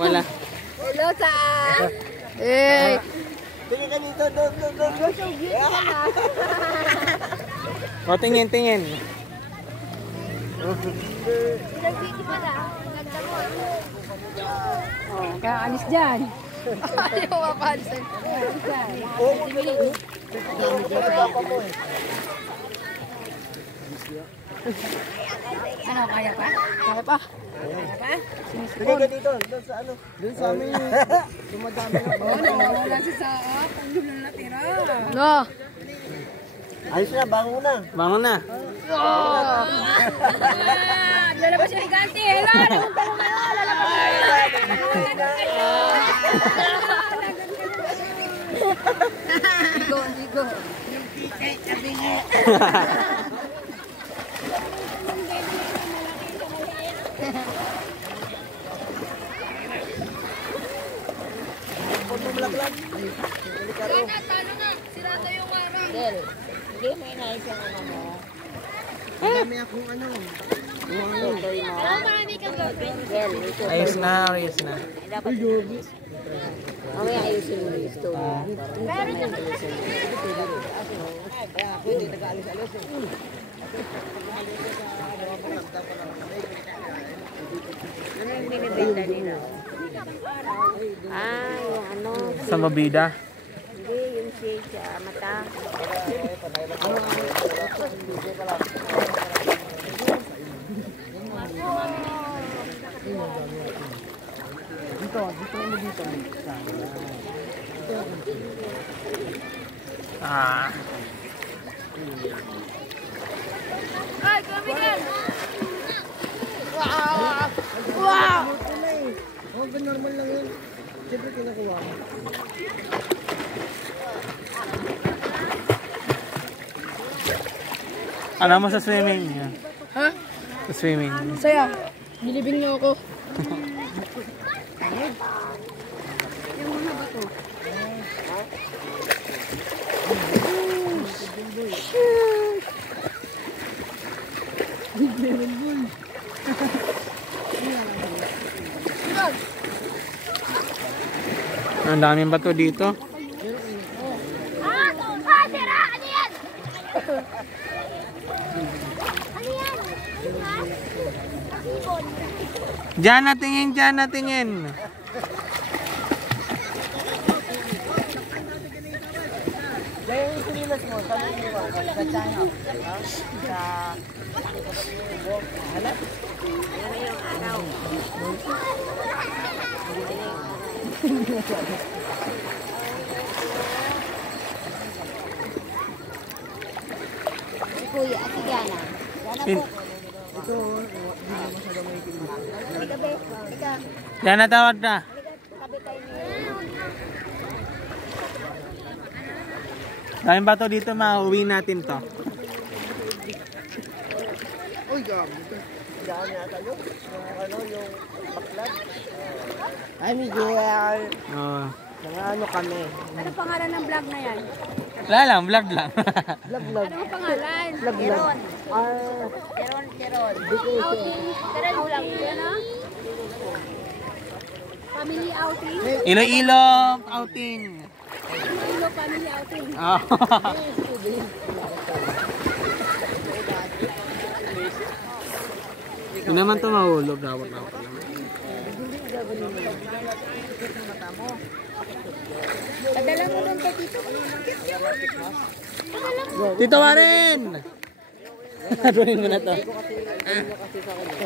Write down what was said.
Wala. Hello sa... Eh. Tingin ka dito, O, tingin. Pinag-video pa lang. Ganda mo. Oh, kaya alis dyan. Ayaw mapalisan. Alis dyan. Ano, kaya pa? Kaya pa. Tingin ka dito, doon sa ano? Doon sa amin. Dumadami na po. Wala si Saa. Ang gulo na tira. No. Ayos na, bango na. Bangon na. Lalabas yung higante. Hello, namunta mo ngayon. Ligo. Talo na. Sirado yung araw. Hindi mo inayos yung ano mo. Dami akong ano. Alam mo marami kang gagawin. Ayos na. Dapat mamaya ayusin mo yung stone. Meron na Kaya ako hindi nag-alis-alis eh. Ano yung binibenta nila? Ah, yung ano. Sa mabida. Hindi, yung shade sa mata. Ah. Ay, kami yan. Wow. Oh, normal lang yun. Siyempre kinakuha mo. Alam mo sa swimming. Ha? Sa swimming. Saya. Nilibing niyo ako. Ang daming bato dito. Sira! Ano yan? Ano yan? Ibon. Diyan na tingin. Dahil yung sinilas mo, saan mo iwan? Sa China? Sa... Hanap? Ano yung araw? Si Kuya, at si Diana. Diana po. Ito, hindi na masyadong may kilig. Halika, be. Halika. Diyan na tawad na. Tabi tayo niyo. Daming bato dito, mauwi natin to. Uy, gabi. Diyan yata yun. Yung ano, yung baklat. Ay, Miguel. Oh. Mga ano kami. Ano pangalan ng vlog na yan? Wala lang, vlog lang. Vlog. Ano ang pangalan? Vlog. Jeron. Jeron. Pero lang yan, ha? Family outing? Iloilo outing. Iloilo family outing. Oh. Hindi naman to mahulog. Dapat lang. Padala mo doon kay Tito. Tito Marin! Drawing mo na to. Kasi sa kanya.